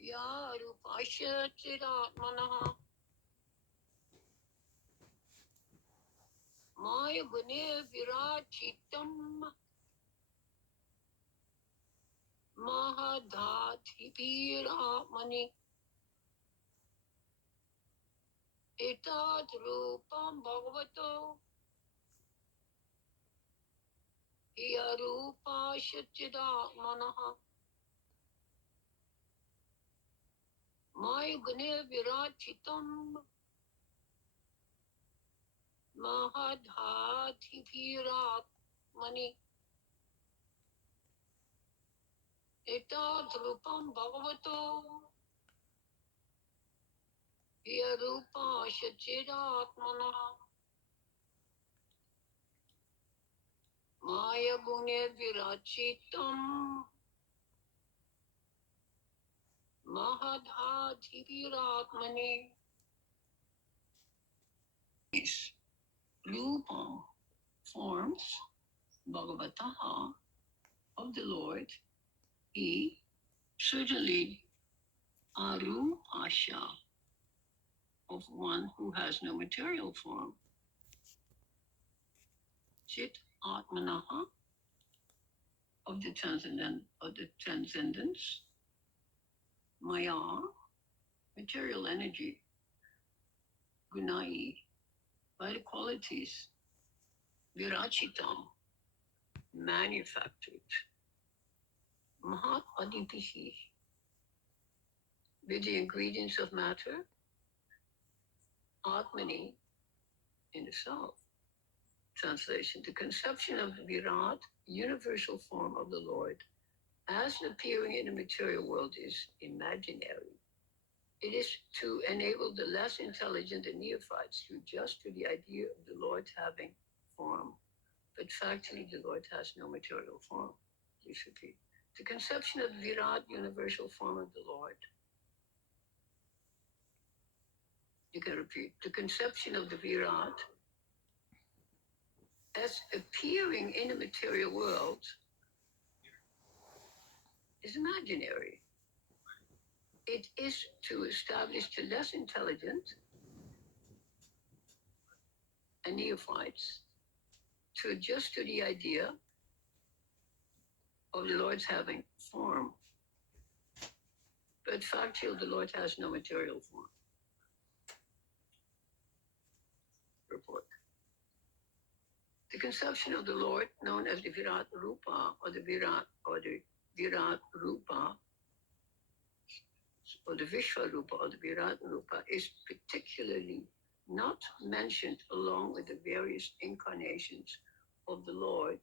Ya Rupasya Chidatmanaha Maya Gune Virachitam Mahadhati Piramani Etat Rupam Bhagavato Ya Rupasya Chidatmanaha Maya Gune Virachitam Mahadhati Piramani Etat Rupam Bhagavato Ya Rupasya Chidatmanaha Maya Gune Virachitam Mahadhati Piramani Rupa forms Bhagavataha of the Lord, he certainly Arupasha of one who has no material form. Chit Atmanaha of the transcendence, Maya, material energy, Gunai, by the qualities, Virachitam, manufactured, Mahat Adipihi, with the ingredients of matter, Atmani, in the self. Translation: the conception of the Virat, universal form of the Lord, as appearing in the material world is imaginary. It is to enable the less intelligent and neophytes to adjust to the idea of the Lord having form. But factually, the Lord has no material form. Please repeat. The conception of the Virat, universal form of the Lord. You can repeat. The conception of the Virat as appearing in the material world is imaginary. It is to establish the less intelligent and neophytes to adjust to the idea of the Lord's having form. But factual, the Lord has no material form. Report. The conception of the Lord, known as the Virat Rupa or the Virat Rupa or the Vishwa Rupa or the Virat Rupa, is particularly not mentioned along with the various incarnations of the Lord,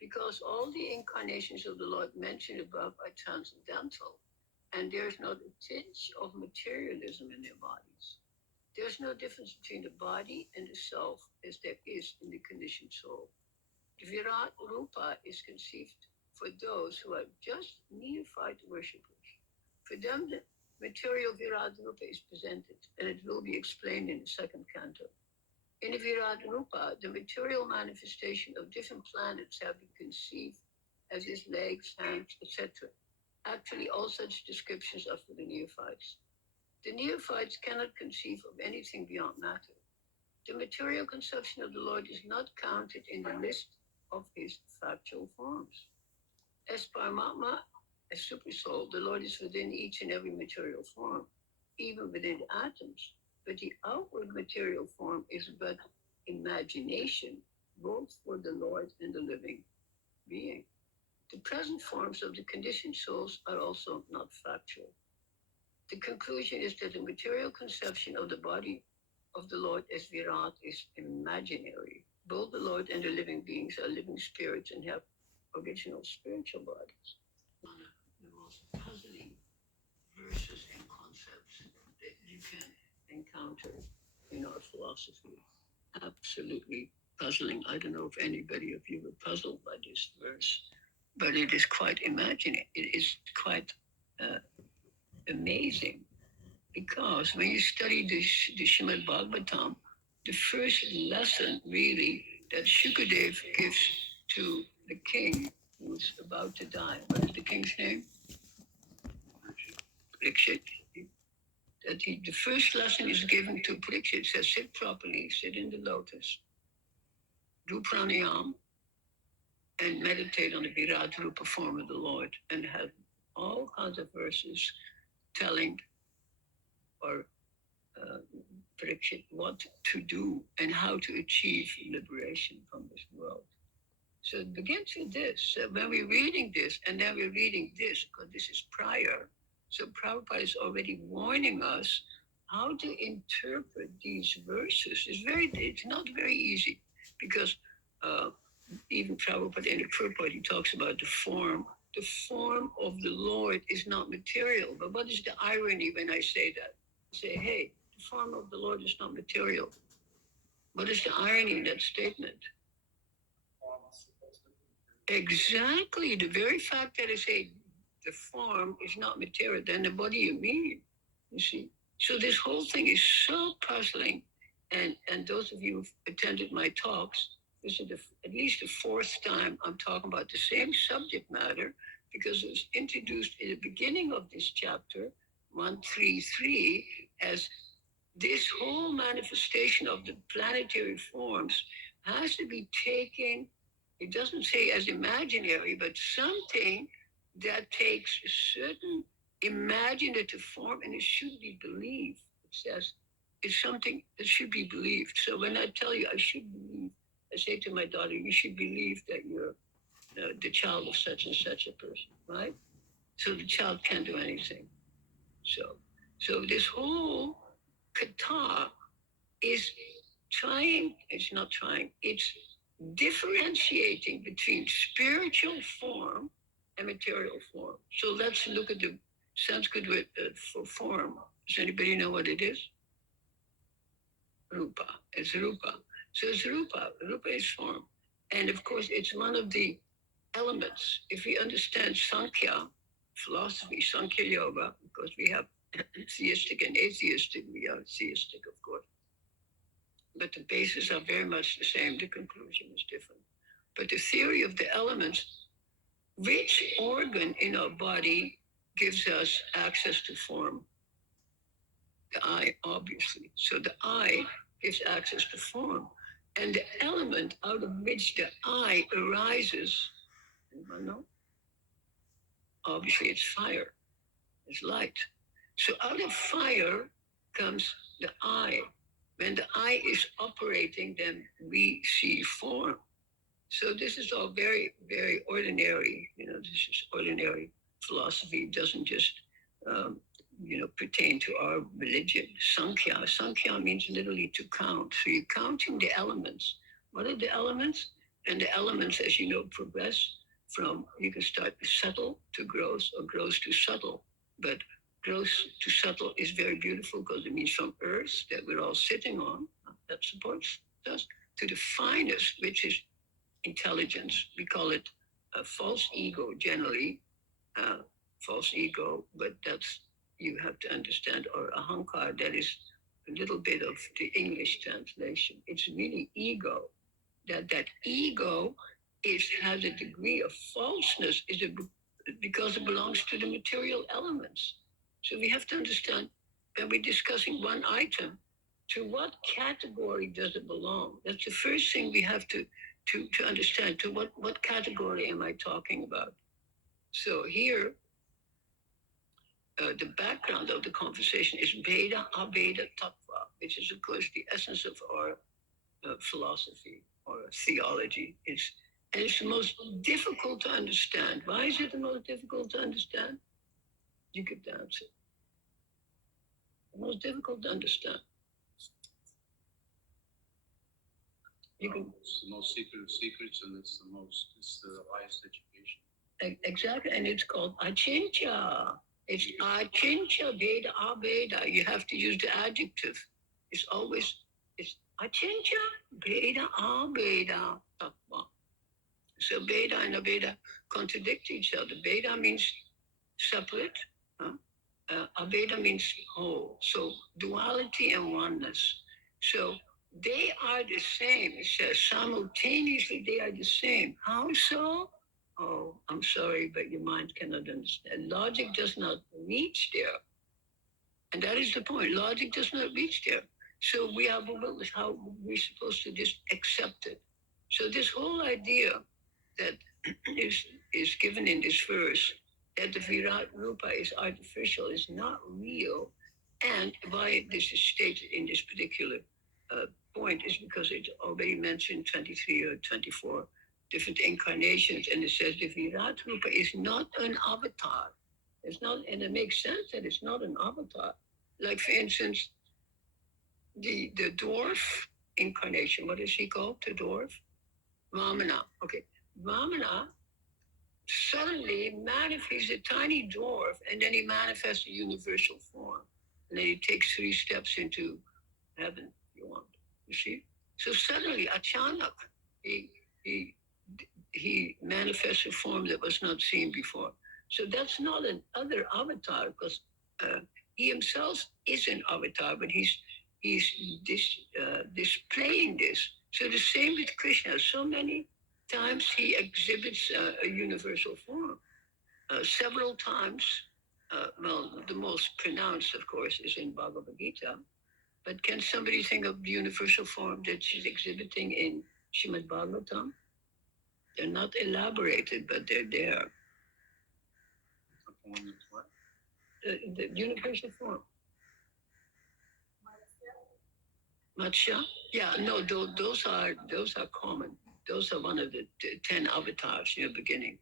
because all the incarnations of the Lord mentioned above are transcendental, and there's not a tinge of materialism in their bodies. There's no difference between the body and the self as there is in the conditioned soul. The Virat Rupa is conceived for those who are just neophyte worshippers. For them, the material Virat Rupa is presented, and it will be explained in the second canto. In the Virat Rupa, the material manifestation of different planets have been conceived as his legs, hands, etc. Actually, all such descriptions are for the neophytes. The neophytes cannot conceive of anything beyond matter. The material conception of the Lord is not counted in the list of his factual forms. As Paramatma, as Supersoul, the Lord is within each and every material form, even within the atoms. But the outward material form is but imagination, both for the Lord and the living being. The present forms of the conditioned souls are also not factual. The conclusion is that the material conception of the body of the Lord as Virat is imaginary. Both the Lord and the living beings are living spirits and have original spiritual bodies. One of the most puzzling verses and concepts that you can encounter in our philosophy. Absolutely puzzling. I don't know if anybody of you were puzzled by this verse, but it is quite imaginative. It is quite amazing, because when you study the Srimad Bhagwatam, the first lesson really that Shukadev gives to the king who's about to die. What is the king's name? Parikshit, that the first lesson is given to Parikshit. It says, sit properly, sit in the lotus, do pranayam, and meditate on the Virat Rupa form of the Lord, and have all kinds of verses telling or Parikshit what to do and how to achieve liberation from this world. So it begins with this. So when we're reading this, and then we're reading this, because this is prior, so Prabhupada is already warning us how to interpret these verses. It's not very easy, because even Prabhupada in the purport, he talks about the form. The form of the Lord is not material. But what is the irony when I say that? I say, hey, the form of the Lord is not material. What is the irony in that statement? Exactly. The very fact that I say the form is not material, then what do you mean? You see? So this whole thing is so puzzling. And those of you who've attended my talks, this is at least the fourth time I'm talking about the same subject matter, because it was introduced in the beginning of this chapter, 133, as this whole manifestation of the planetary forms has to be taken, it doesn't say as imaginary, but something that takes a certain imaginative form, and it should be believed. It says it's something that should be believed. So when I tell you I should believe, I say to my daughter, you should believe that you're the child of such and such a person, right? So the child can't do anything. So this whole kata is it's differentiating between spiritual form and material form. So let's look at the Sanskrit word for form. Does anybody know what it is? Rupa. It's Rupa. So it's Rupa. Rupa is form. And of course, it's one of the elements. If we understand Sankhya philosophy, Sankhya Yoga, because we have theistic and atheistic, we are theistic, of course. But the bases are very much the same. The conclusion is different. But the theory of the elements, which organ in our body gives us access to form? The eye, obviously. So the eye gives access to form. And the element out of which the eye arises, anyone know? Obviously it's fire, it's light. So out of fire comes the eye. When the eye is operating, then we see form. So this is all very, very ordinary. This is ordinary philosophy. It doesn't just, pertain to our religion. Sankhya. Sankhya means literally to count. So you're counting the elements. What are the elements? And the elements, as you know, progress from, you can start subtle to gross or gross to subtle. But gross to subtle is very beautiful because it means from earth that we're all sitting on, that supports us, to the finest, which is intelligence. We call it a false ego generally, false ego, but that's, you have to understand, or ahankar, that is a little bit of the English translation. It's really ego. That ego has a degree of falseness because it belongs to the material elements. So we have to understand, when we're discussing one item, to what category does it belong? That's the first thing we have to understand. To what category am I talking about? So here, the background of the conversation is Veda, Aveda, Tattva, which is, of course, the essence of our philosophy or theology. It's the most difficult to understand. Why is it the most difficult to understand? You could answer. The most difficult to understand. It's the most secret of secrets, and it's the highest education. Exactly, and it's called Achintya. It's Achintya, Veda, Aveda. You have to use the adjective. It's Achintya, Veda, Aveda, Tattva. So Veda and Aveda contradict each other. Veda means separate. Aveda means whole. So duality and oneness. So they are the same. It says simultaneously they are the same. How so? Oh, I'm sorry, but your mind cannot understand. Logic does not reach there. And that is the point. Logic does not reach there. So we have a will. How we're supposed to just accept it. So this whole idea that is is given in this verse that the Virat Rupa is artificial is not real, and why this is stated in this particular point is because it's already mentioned 23 or 24 different incarnations, and it says the Virat Rupa is not an avatar. It's not, and it makes sense that it's not an avatar. Like for instance, the dwarf incarnation. What is he called? The dwarf, Vamana. Okay, Vamana suddenly manifests a tiny dwarf, and then he manifests a universal form, and then he takes 3 steps into heaven. If you want, you see. So suddenly, Achanak, he he he manifests a form that was not seen before. So that's not an other avatar because he himself is an avatar, but he's displaying this. So the same with Krishna. So many times he exhibits a universal form. Several times, well, the most pronounced, of course, is in Bhagavad Gita. But can somebody think of the universal form that she's exhibiting in Srimad Bhagwatam? They're not elaborated, but they're there. The form is what? The universal form. Matsya? Yeah, no, those are common. Those are one of the 10 avatars in the beginning.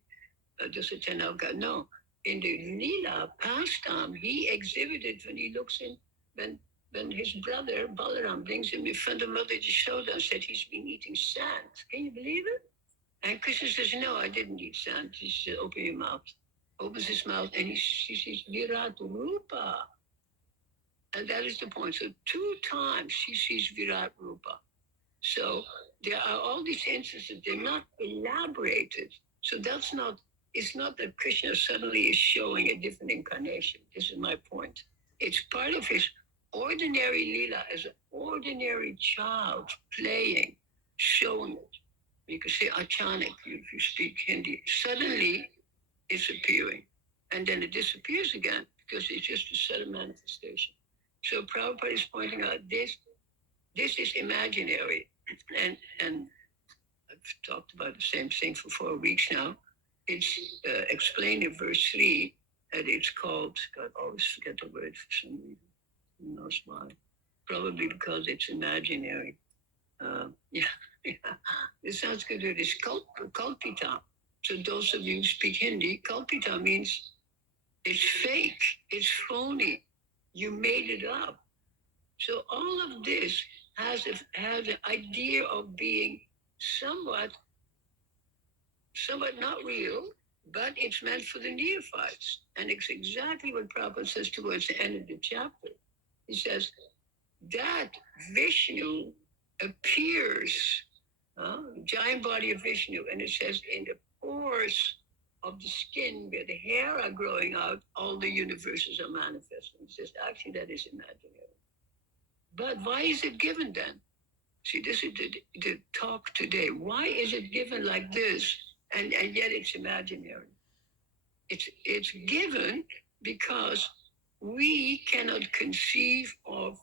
Those are 10 avatars. No, in the Leela pastime, he exhibited when he looks in, when his brother Balaram brings him in front of Mother Yashoda and said he's been eating sand. Can you believe it? And Krishna says, no, I didn't eat sand. He said, open your mouth. Opens his mouth and he sees Virat Rupa. And that is the point. So 2 times he sees Virat Rupa. So there are all these instances, they're not elaborated. So that's not, it's not that Krishna suddenly is showing a different incarnation. This is my point. It's part of his ordinary Leela as an ordinary child playing, showing it. You can say Achanak if you speak Hindi. Suddenly it's appearing. And then it disappears again because it's just a sudden manifestation. So Prabhupada is pointing out this is imaginary. And I've talked about the same thing for 4 weeks now. It's explained in verse 3 that it's called, God, I always forget the word for some reason. Who knows why? Probably because it's imaginary. Yeah, it sounds good. It is kalpita. So those of you who speak Hindi, kalpita means it's fake, it's phony. You made it up. So all of this has an idea of being somewhat not real, but it's meant for the neophytes. And it's exactly what Prabhupada says towards the end of the chapter. He says that Vishnu appears, giant body of Vishnu, and it says in the pores of the skin where the hair are growing out, all the universes are manifesting. It says actually that is imaginary. But why is it given then? See, this is the talk today. Why is it given like this, and yet it's imaginary? It's given because we cannot conceive of,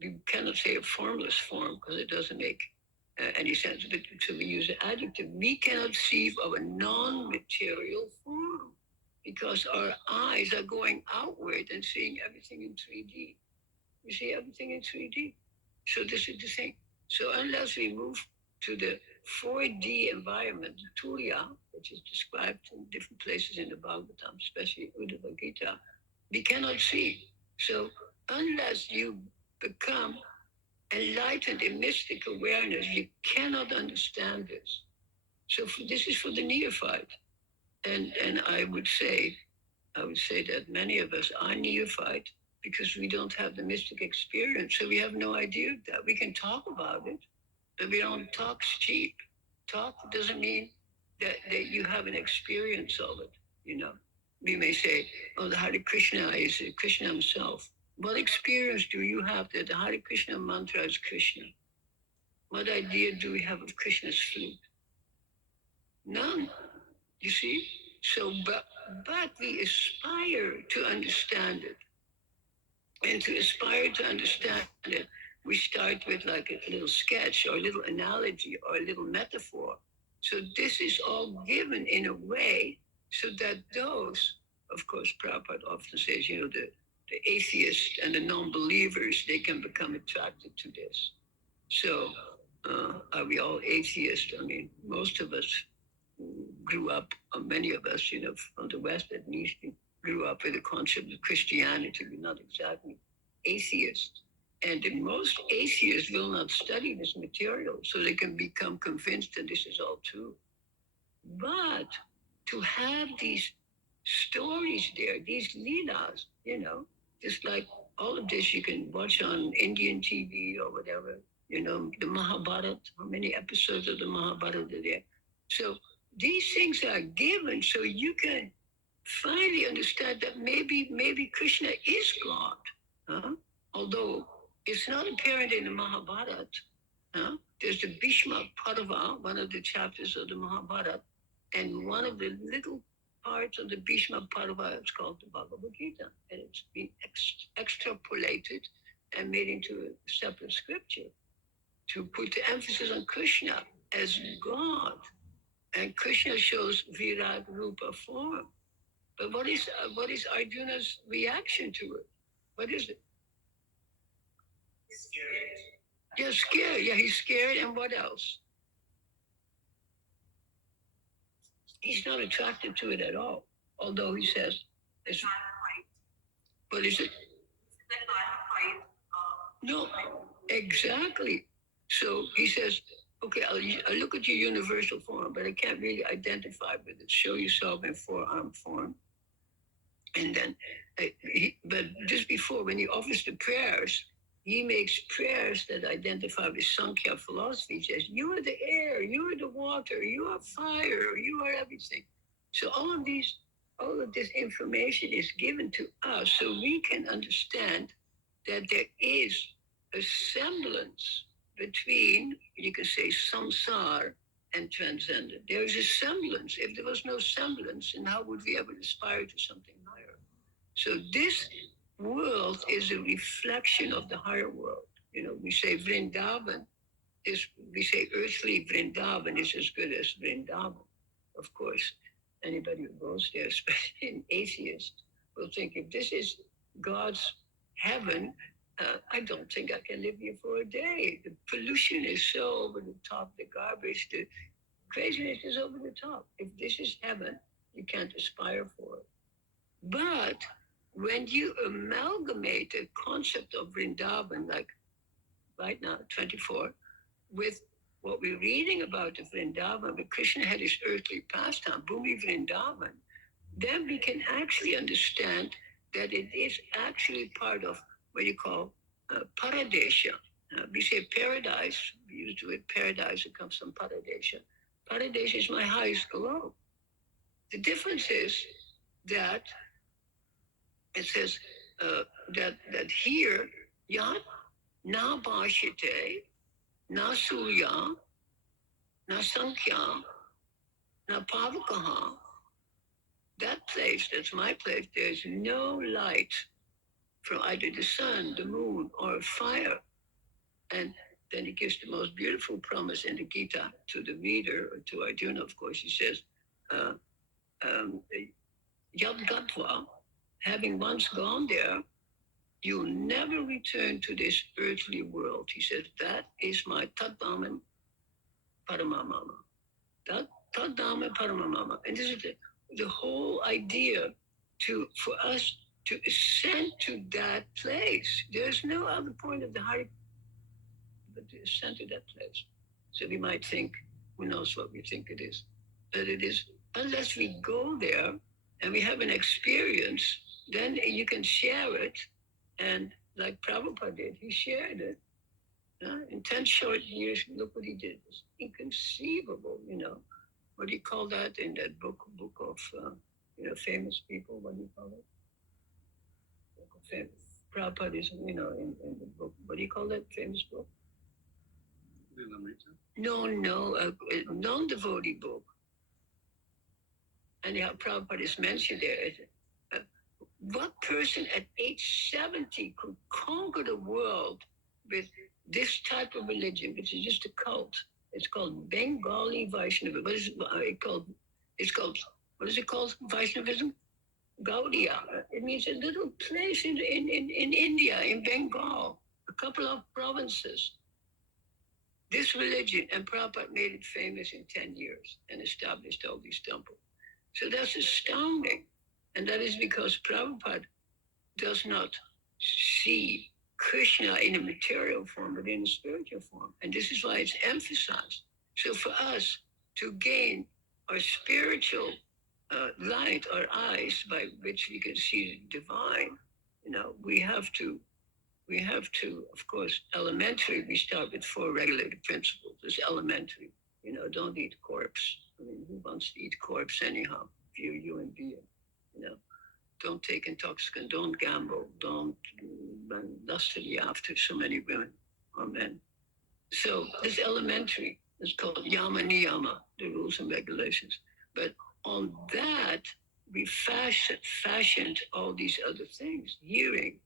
we cannot say a formless form because it doesn't make any sense. But so we use an adjective. We cannot conceive of a non-material form because our eyes are going outward and seeing everything in 3D. You see everything in 3D. So this is the thing. So unless we move to the 4D environment, Turiya, which is described in different places in the Bhagavatam, especially Uddhava Gita, we cannot see. So unless you become enlightened in mystic awareness, you cannot understand this. So this is for the neophyte. And I would say that many of us are neophyte because we don't have the mystic experience. So we have no idea of that. We can talk about it, but we don't talk cheap. Talk doesn't mean that you have an experience of it, you know. We may say, oh, the Hare Krishna is Krishna himself. What experience do you have that the Hare Krishna mantra is Krishna? What idea do we have of Krishna's flute? None. You see? So, but we aspire to understand it. And to aspire to understand it, we start with like a little sketch or a little analogy or a little metaphor. So this is all given in a way so that those, of course, Prabhupada often says, the atheists and the non-believers, they can become attracted to this. So are we all atheists? I mean, most of us grew up, many of us, from the West at least, grew up with the concept of Christianity. We're not exactly atheists. And most atheists will not study this material so they can become convinced that this is all true. But to have these stories there, these leelas, just like all of this you can watch on Indian TV or whatever, the Mahabharata, how many episodes of the Mahabharata are there? So these things are given so you can finally understand that maybe Krishna is God. Huh? Although it's not apparent in the Mahabharata. Huh? There's the Bhishma Parva, one of the chapters of the Mahabharata, and one of the little parts of the Bhishma Parva is called the Bhagavad Gita, and it's been extrapolated and made into a separate scripture to put the emphasis on Krishna as God. And Krishna shows Virat Rupa form. But what is Arjuna's reaction to it? What is it? Scared. Yeah, scared. Yeah, he's scared. And what else? He's not attracted to it at all. Although he says, it's, what is it? No, exactly. So he says, okay, I'll look at your universal form, but I can't really identify with it. Show yourself in four-arm form. And then, but just before, when he offers the prayers, he makes prayers that identify with Sankhya philosophy. He says, you are the air, you are the water, you are fire, you are everything. So all of this information is given to us so we can understand that there is a semblance between, you can say, samsara and transcendent. There is a semblance. If there was no semblance, then how would we ever aspire to something higher? So this world is a reflection of the higher world. We say Vrindavan we say earthly Vrindavan is as good as Vrindavan. Of course, anybody who goes there, especially an atheist, will think if this is God's heaven, I don't think I can live here for a day. The pollution is so over the top, the garbage, the craziness is over the top. If this is heaven, you can't aspire for it. But when you amalgamate the concept of Vrindavan, like right now, 24, with what we're reading about the Vrindavan, where Krishna had his earthly pastime, Bhumi Vrindavan, then we can actually understand that it is actually part of what you call paradesha. We say paradise, we use the word paradise, it comes from paradesha. Paradesha is my highest glow. The difference is that it says that here, yat na bhashite, na surya, na sankhya, na pavakaha. That place, that's my place, there's no light from either the sun, the moon, or fire. And then he gives the most beautiful promise in the Gita to the reader, or to Arjuna, of course. He says, Yad Gatva, having once gone there, you'll never return to this earthly world. He says, that is my Taddaman Paramamama. That Taddaman Paramamama. And this is the whole idea for us to ascend to that place. There's no other point of the Hari but to ascend to that place. So we might think, who knows what we think it is. But it is, unless we go there and we have an experience, then you can share it. And like Prabhupada did, he shared it. In 10 short years, look what he did. It's inconceivable, What do you call that in that book of, famous people? What do you call it? Book of famous. Prabhupada is, in the book. What do you call that famous book? No, a non-devotee book. And how Prabhupada is mentioned there. What person at age 70 could conquer the world with this type of religion, which is just a cult? It's called Bengali Vaishnava. What is it called? It's called, what is it called? Vaishnavism? Gaudiya. It means a little place in India, in Bengal, a couple of provinces. This religion, and Prabhupada made it famous in 10 years and established all these temples. So that's astounding. And that is because Prabhupada does not see Krishna in a material form, but in a spiritual form. And this is why it's emphasized. So for us to gain our spiritual light, our eyes by which we can see the divine, we have to, of course, elementary, we start with 4 regulative principles. It's elementary. Don't eat corpse. I mean, who wants to eat corpse anyhow? If you're a human being, don't take intoxicant, don't gamble, don't lustfully after so many women or men. So it's elementary. It's called yama niyama, the rules and regulations. But on that, we fashioned all these other things: hearing,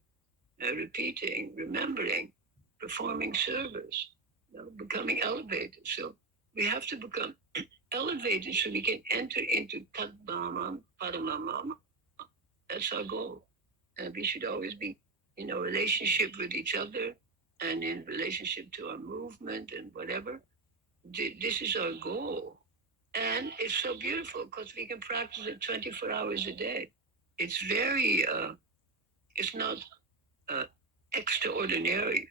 repeating, remembering, performing service, becoming elevated. So we have to become elevated so we can enter into Tadbhama Paramamama. That's our goal. And we should always be in a relationship with each other and in relationship to our movement and whatever. This is our goal. And it's so beautiful because we can practice it 24 hours a day. It's very, it's not extraordinary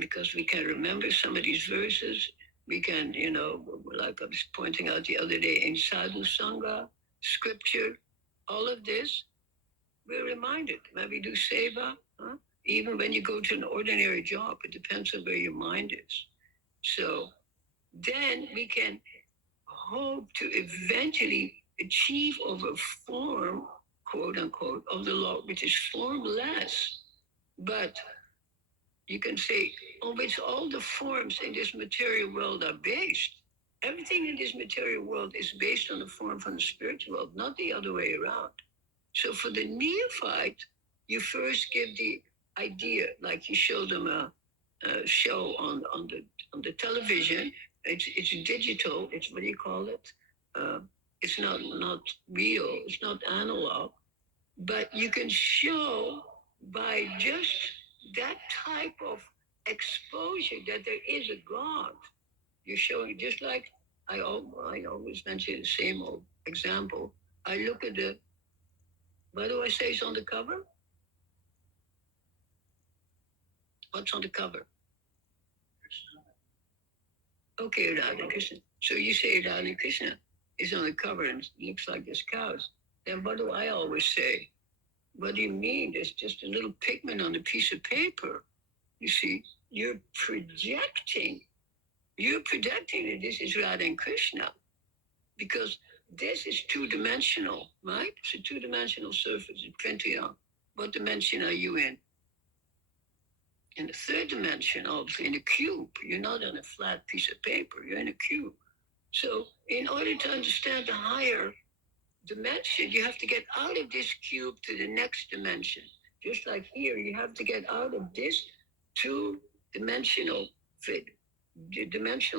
because we can remember some of these verses. We can, like I was pointing out the other day in Sadhu Sangha, scripture, all of this, we're reminded. When we do seva, even when you go to an ordinary job, it depends on where your mind is. So then we can hope to eventually achieve over form, quote unquote, of the law, which is formless. But you can say on which all the forms in this material world are based. Everything in this material world is based on the form from the spiritual world, not the other way around. So for the neophyte, you first give the idea, like you show them a show on the television. It's digital. It's, what do you call it? It's not real. It's not analog. But you can show by just that type of exposure that there is a God. You're showing, just like I always mention the same old example. I look at what do I say is on the cover? What's on the cover? Okay, Radha and Krishna. So you say Radha and Krishna is on the cover and it looks like there's cows. Then what do I always say? What do you mean? There's just a little pigment on a piece of paper. You see, you're projecting that this is Radha and Krishna because this is 2-dimensional, right? It's a 2-dimensional surface. It's printed on. What dimension are you in? In the 3rd dimension, obviously, in a cube. You're not on a flat piece of paper. You're in a cube. So in order to understand the higher dimension, you have to get out of this cube to the next dimension. Just like here, you have to get out of this 2-dimensional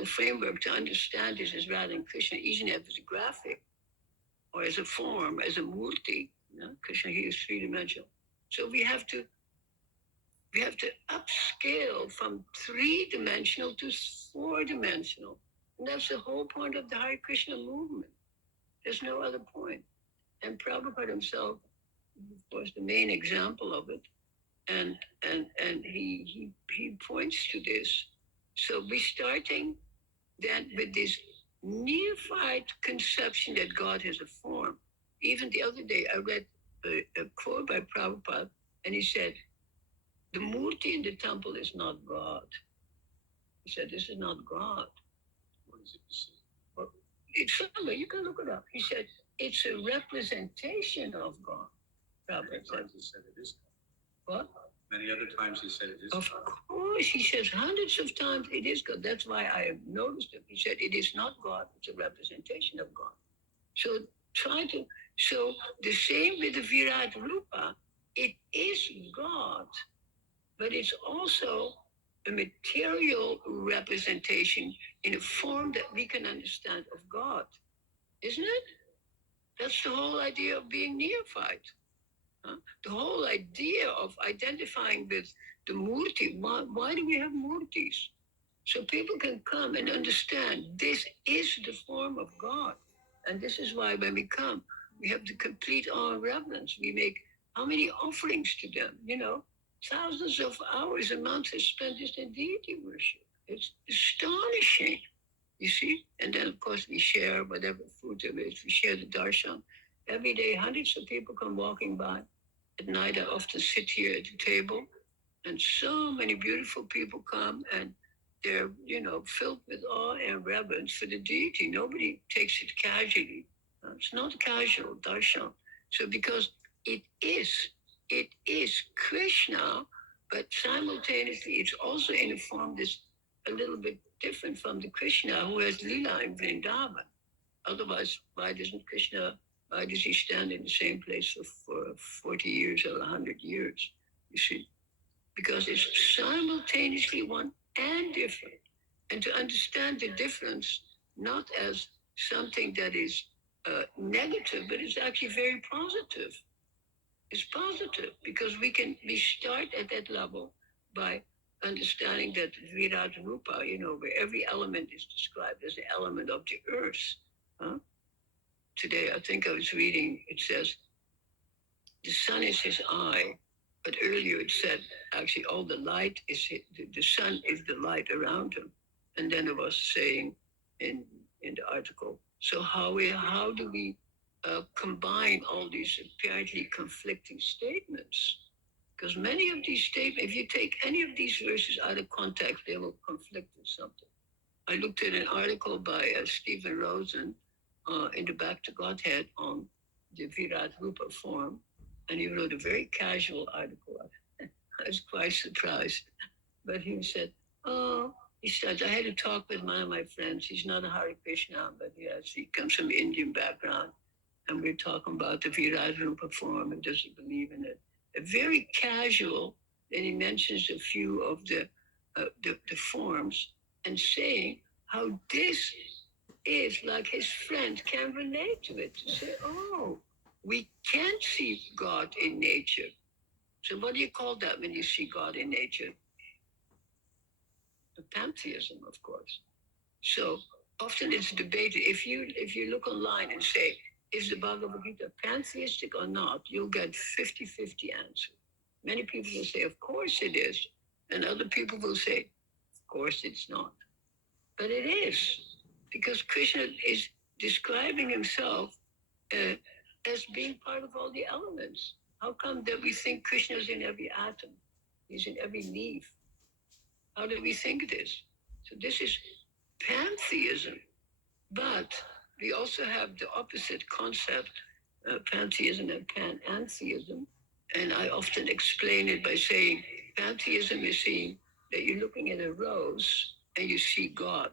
framework to understand this as Radha and Krishna, even if it's a graphic or as a form, as a murti. Krishna here is 3-dimensional. So we have to upscale from 3-dimensional to 4-dimensional. And that's the whole point of the Hare Krishna movement. There's no other point. And Prabhupada himself was the main example of it. And he points to this. So we're starting then with this neophyte conception that God has a form. Even the other day, I read a quote by Prabhupada, and he said, the murti in the temple is not God. He said, this is not God. What does it say? Well, it's somewhere, you can look it up. He said, it's a representation of God. Many times he said it is God. What? Many other times he said it is God. Of course, he says hundreds of times it is God. That's why I have noticed it. He said it is not God, it's a representation of God. So try to So the same with the Virat Rupa, it is God, but it's also a material representation in a form that we can understand of God, isn't it? That's the whole idea of being neophyte. Huh? The whole idea of identifying with the murti. Why do we have murtis? So people can come and understand this is the form of God. And this is why when we come, we have to complete our reverence. We make how many offerings to them? Thousands of hours a month is spent just in deity worship. It's astonishing, you see? And then, of course, we share whatever food there is. We share the darshan. Every day, hundreds of people come walking by. At night, I often sit here at the table, and so many beautiful people come, and they're, filled with awe and reverence for the deity. Nobody takes it casually. It's not casual, darshan. So because it is Krishna, but simultaneously it's also in a form that's a little bit different from the Krishna who has Leela in Vrindavan. Otherwise, why does he stand in the same place for 40 years or 100 years? You see? Because it's simultaneously one and different. And to understand the difference, not as something that is negative, but it's actually very positive. It's positive because we start at that level by understanding that Virat Rupa, where every element is described as an element of the earth. Huh? Today, I think I was reading, it says, the sun is his eye, but earlier it said actually all the light is the sun is the light around him, and then it was saying in the article. So how do we combine all these apparently conflicting statements? Because many of these statements, if you take any of these verses out of context, they will conflict with something. I looked at an article by Stephen Rosen in the Back to Godhead on the Virat Rupa form, and he wrote a very casual article. I was quite surprised. But he said, I had to talk with one of my friends. He's not a Hare Krishna, but he comes from Indian background. And we're talking about the Virat Rupa form and doesn't believe in it. A very casual, and he mentions a few of the forms and saying how this is like his friend can relate to it. To say, we can't see God in nature. So what do you call that when you see God in nature? The pantheism, of course. So often it's debated. If you look online and say, is the Bhagavad Gita pantheistic or not, you'll get 50-50 answer. Many people will say, of course it is. And other people will say, of course it's not. But it is. Because Krishna is describing himself as being part of all the elements. How come that we think Krishna is in every atom? He's in every leaf. How do we think this? So this is pantheism. But we also have the opposite concept, pantheism and panentheism. And I often explain it by saying pantheism is seeing that you're looking at a rose and you see God.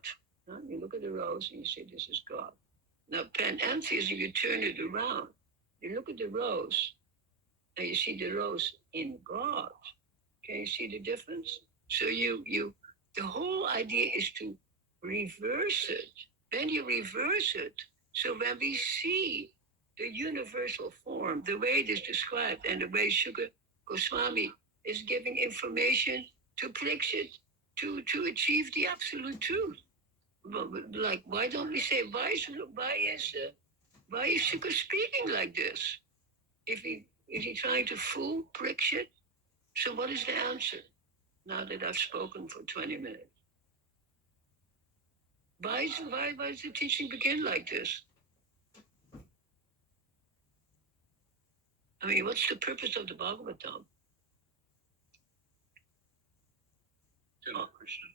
Huh? You look at the rose and you say, this is God. Now, panentheism, you turn it around. You look at the rose and you see the rose in God. Can you see the difference? So the whole idea is to reverse it. Then you reverse it. So when we see the universal form, the way it is described, and the way Shuka Goswami is giving information to Parikshit to achieve the absolute truth. Like, why don't we say, why is Shuka speaking like this? Is he trying to fool Parikshit? So what is the answer? Now that I've spoken for 20 minutes. Why does the teaching begin like this? I mean, what's the purpose of the Bhagavatam? Krishna.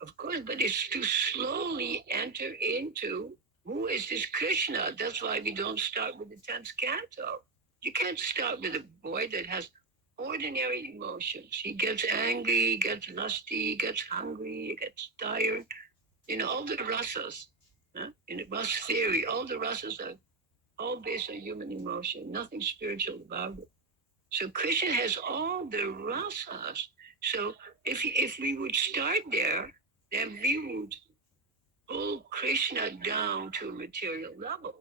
Of course, but it's to slowly enter into who is this Krishna. That's why we don't start with the 10th canto. You can't start with a boy that has ordinary emotions. He gets angry, he gets lusty, he gets hungry, he gets tired. All the rasas, in the ras theory, all the rasas all based on human emotion, nothing spiritual about it. So Krishna has all the rasas. So if we would start there, then we would pull Krishna down to a material level.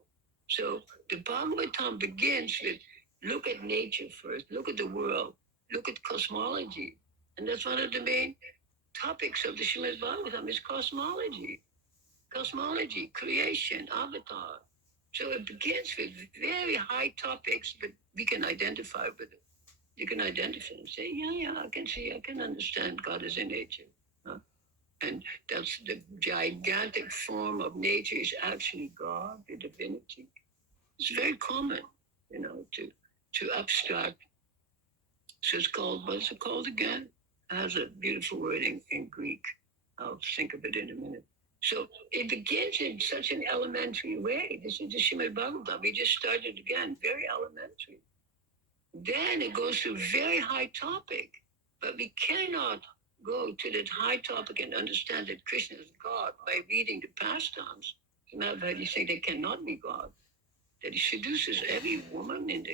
So the Bhagavatam begins with look at nature first, look at the world, look at cosmology. And that's one of the main topics of the Srimad Bhagavatam is cosmology. Cosmology, creation, avatar. So it begins with very high topics, but we can identify with it. You can identify and say, yeah, I can see, I can understand God is in nature. Huh? And that's the gigantic form of nature is actually God, the divinity. It's very common, to abstract. So it's called, what's it called again? It has a beautiful word in Greek. I'll think of it in a minute. So it begins in such an elementary way. This is the Srimad Bhagavatam. We just started again, very elementary. Then it goes to very high topic, but we cannot go to that high topic and understand that Krishna is God by reading the pastimes. As a matter of fact, you say they cannot be God. That he seduces every woman in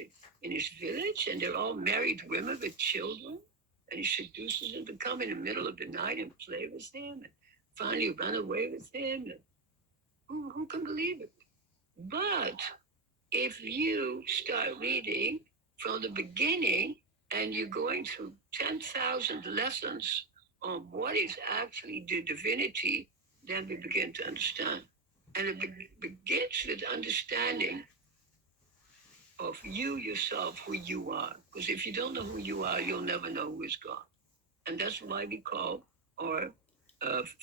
his village, and they're all married women with children, and he seduces them to come in the middle of the night and play with him, and finally run away with him. And who can believe it? But if you start reading from the beginning and you're going through 10,000 lessons on what is actually the divinity, then we begin to understand. And it begins with understanding of you yourself, who you are. Because if you don't know who you are, you'll never know who is God. And that's why we call our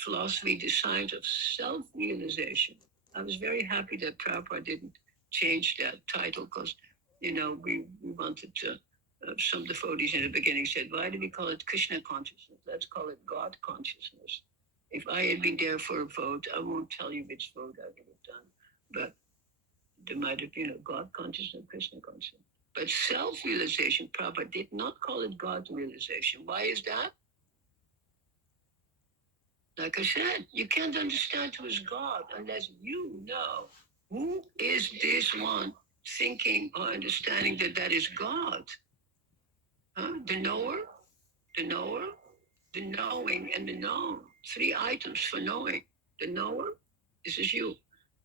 philosophy the science of self-realization. I was very happy that Prabhupada didn't change that title because, we wanted to, some devotees in the beginning said, why do we call it Krishna consciousness? Let's call it God consciousness. If I had been there for a vote, I won't tell you which vote I would have done. But there might have been a God consciousness, Krishna consciousness. But self-realization, Prabhupada did not call it God realization. Why is that? Like I said, you can't understand who is God unless you know who is this one thinking or understanding that is God. Huh? The knower, the knower, the knowing, and the known. 3 items for knowing. The knower, this is you.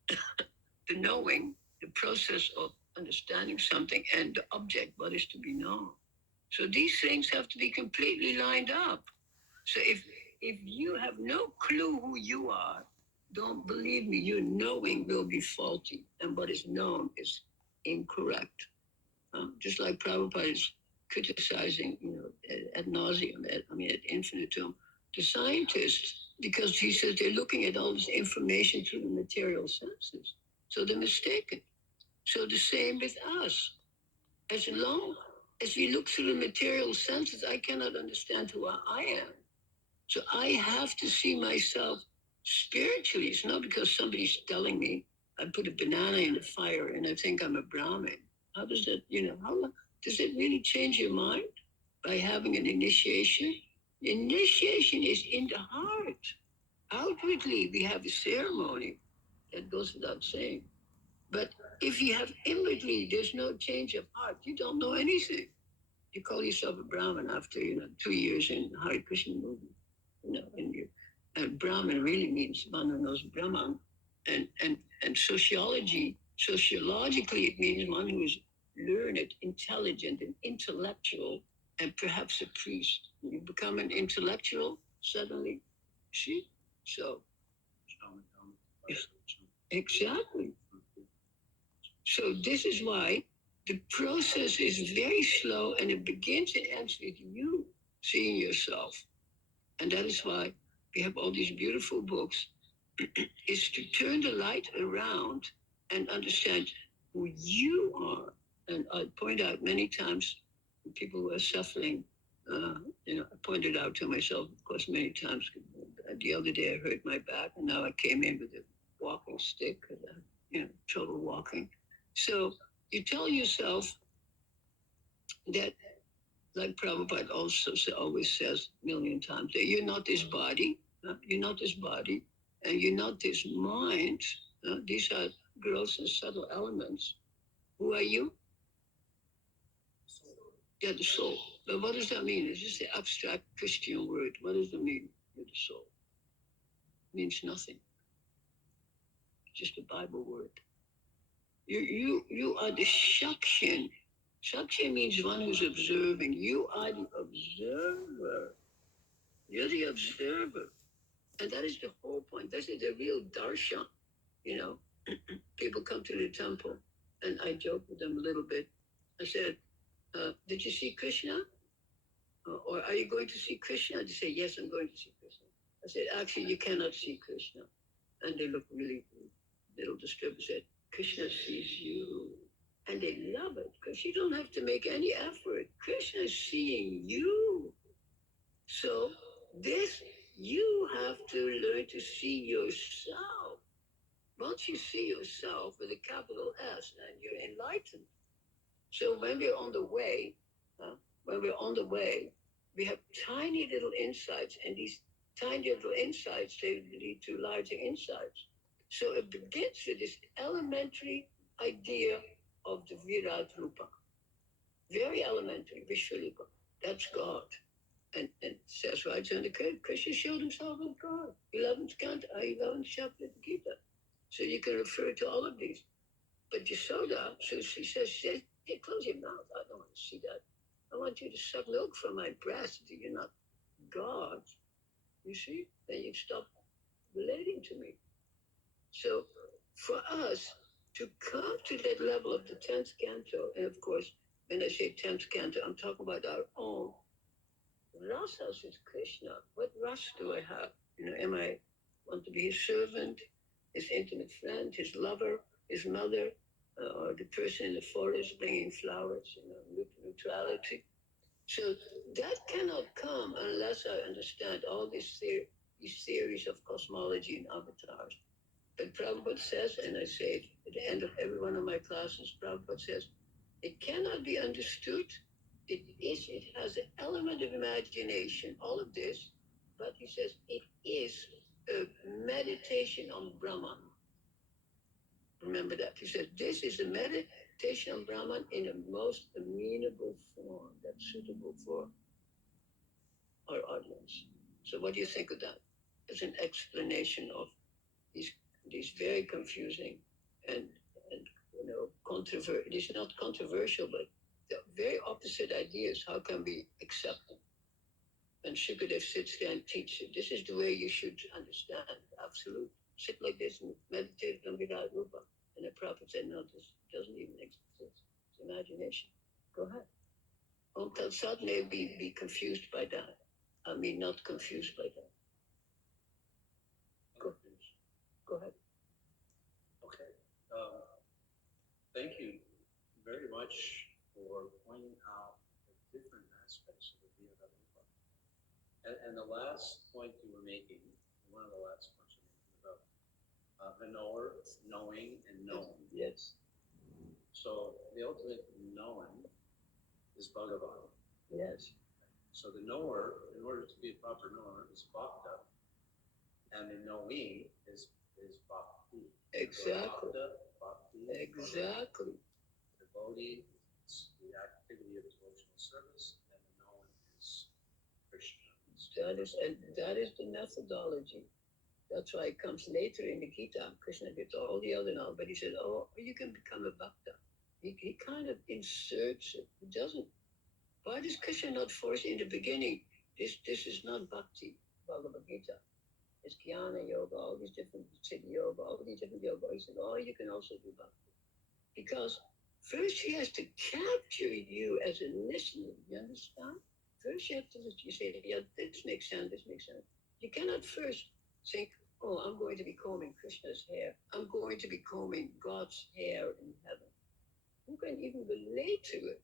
The knowing, the process of understanding something, and the object, what is to be known. So these things have to be completely lined up. So if you have no clue who you are, don't believe me, your knowing will be faulty, and what is known is incorrect. Just like Prabhupada is criticizing, ad nauseum, ad infinitum, the scientists, because he says they're looking at all this information through the material senses. So they're mistaken. So the same with us. As long as we look through the material senses, I cannot understand who I am. So I have to see myself spiritually. It's not because somebody's telling me I put a banana in the fire and I think I'm a Brahmin. How does that, how does it really change your mind by having an initiation? Initiation is in the heart. Outwardly, we have a ceremony that goes without saying. But if you have inwardly, there's no change of heart. You don't know anything. You call yourself a Brahmin after 2 years in Hare Krishna movement. And Brahmin really means one who knows Brahman, and sociologically it means one who is learned, intelligent, and intellectual, and perhaps a priest. You become an intellectual suddenly, see? So exactly. So this is why the process is very slow, and it begins and ends with you seeing yourself. And that is why we have all these beautiful books, is to turn the light around and understand who you are. And I point out many times people who are suffering, I pointed out to myself, of course, many times. The other day I hurt my back, and now I came in with a walking stick, trouble walking. So you tell yourself that, like Prabhupada also always says a million times, that you're not this body, you're not this body, and you're not this mind. These are gross and subtle elements. Who are you? You're the soul. But what does that mean? It's just an abstract Christian word. What does it mean? You're the soul. It means nothing. It's just a Bible word. You are the shakshin. Shakshin means one who's observing. You are the observer. You're the observer. And that is the whole point. That is the real darshan. You know, people come to the temple, and I joke with them a little bit. I said, did you see Krishna? Or are you going to see Krishna? They say, yes, I'm going to see Krishna. I said, actually, you cannot see Krishna. And they look really a little disturbed. I said, Krishna sees you. And they love it because you don't have to make any effort. Krishna is seeing you. So this, you have to learn to see yourself. Once you see yourself with a capital S, and you're enlightened. So when we're on the way, we have tiny little insights, and these tiny little insights, they lead to larger insights. So it begins with this elementary idea of the Virat Rupa. Very elementary, Vishwarupa. That's God. And says right in the Krishna showed himself as God. 11th canto, 11th chapter of the Gita. So you can refer to all of these. But Yasoda, so she says, hey, close your mouth. I don't want to see that. I want you to suck milk from my breast. You're not God. You see? Then you stop relating to me. So for us to come to that level of the 10th canto, and of course, when I say 10th canto, I'm talking about our own rasas with Krishna. What ras do I have? Am I want to be his servant, his intimate friend, his lover, his mother, or the person in the forest bringing flowers, neutrality. So that cannot come unless I understand all these theories of cosmology and avatars. But Prabhupada says, and I say it at the end of every one of my classes, Prabhupada says, it cannot be understood. It has an element of imagination, all of this, but he says it is a meditation on Brahman. Remember that. He says this is a meditation on Brahman in a most amenable form that's suitable for our audience. So what do you think of that? As an explanation of these very confusing and controversial. It is not controversial, but the very opposite ideas. How can we accept them? And Shukadev sits there and teaches. This is the way you should understand. Absolute. Sit like this and meditate on Virat Rupa. And the prophet said, no, this doesn't even exist. It's imagination. Go ahead. Om Tat Sat may be confused by that. I mean, not confused by that. Go ahead. Okay. Thank you very much for pointing out the different aspects of the Virat Rupa. And the last point you were making, one of the last points you were making about the knower, knowing, and known. Yes. So the ultimate known is Bhagavan. Yes. So the knower, in order to be a proper knower, is Bhakta, and the knowing is Bhakti. Exactly. Bhakti. Exactly. The devotee is the activity of devotional service, and the known is Krishna. That is the methodology. That's why it comes later in the Gita. Krishna did all the other now, but he said, oh, you can become a bhakta. He kind of inserts it. He doesn't. Why does Krishna not force in the beginning? This is not bhakti, Bhagavad Gita. It's jnana yoga, all these different siddhi yoga, all these different yoga. He said, oh, you can also do bhakti. Because first he has to capture you as a listener. You understand? First you have to listen. You say, yeah, this makes sense, this makes sense. You cannot first think, oh, I'm going to be combing Krishna's hair. I'm going to be combing God's hair in heaven. Who can even relate to it?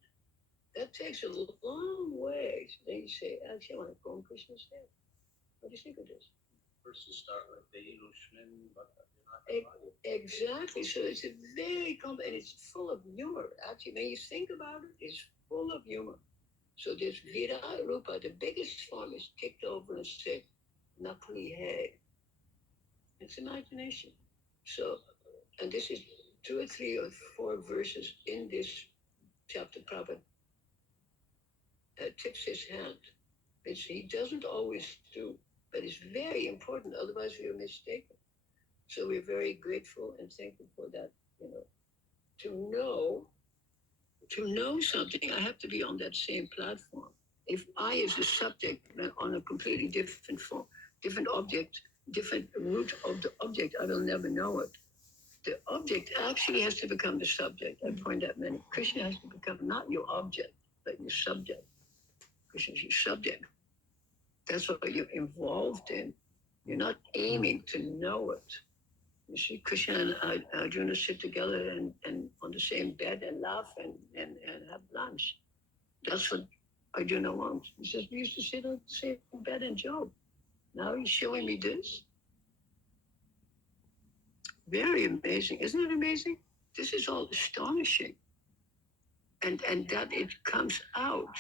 That takes a long way. So then you say, actually, I want to comb Krishna's hair. What do you think of this? First you start with the Inushmin, but exactly. So it's a very complex, and it's full of humor. Actually, when you think about it, it's full of humor. So this Virat Rupa, the biggest form, is kicked over and said, Nakli hai. It's imagination. So, and this is 2 or 3 or 4 verses in this chapter, Prabhupada tips his hand, which he doesn't always do, but it's very important, otherwise we are mistaken. So we're very grateful and thankful for that, To know something, I have to be on that same platform. If I, as a subject, on a completely different form, different object, different root of the object, I will never know it. The object actually has to become the subject. I point out many. Krishna has to become not your object, but your subject. Krishna is your subject. That's what you're involved in. You're not aiming to know it. You see, Krishna and Arjuna sit together and on the same bed and laugh and have lunch. That's what Arjuna wants. He says, we used to sit on the same bed and joke. Now he's showing me this. Very amazing. Isn't it amazing? This is all astonishing. And that it comes out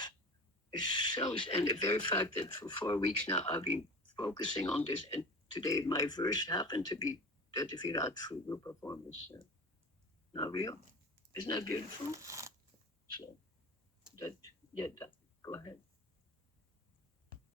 is so, and the very fact that for 4 weeks now I've been focusing on this, and today my verse happened to be that the Virat Rupa form is now real. Isn't that beautiful? So that, yeah, that, go ahead.